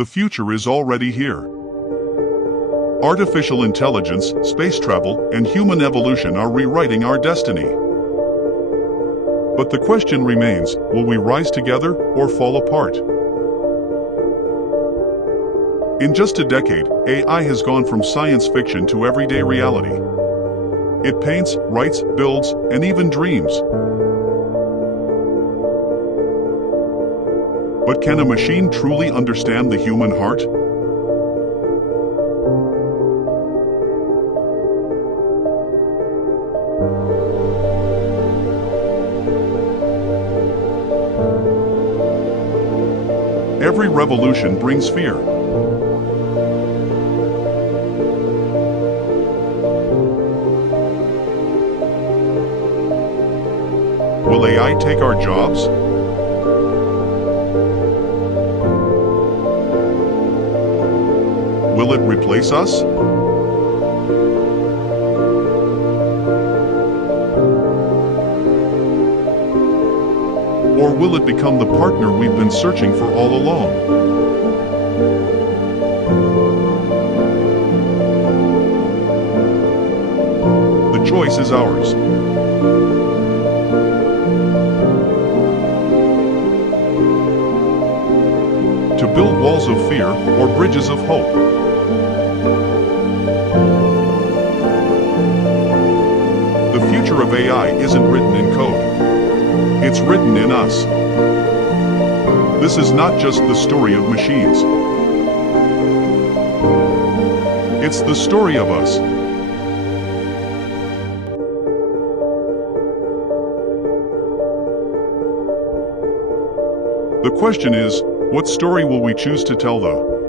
The future is already here. Artificial intelligence, space travel, and human evolution are rewriting our destiny. But the question remains, will we rise together or fall apart? In just a decade, AI has gone from science fiction to everyday reality. It paints, writes, builds, and even dreams. But can a machine truly understand the human heart? Every revolution brings fear. Will AI take our jobs? Will it replace us? Or will it become the partner we've been searching for all along? The choice is ours. To build walls of fear or bridges of hope. The future of AI isn't written in code. It's written in us. This is not just the story of machines. It's the story of us. The question is, what story will we choose to tell though?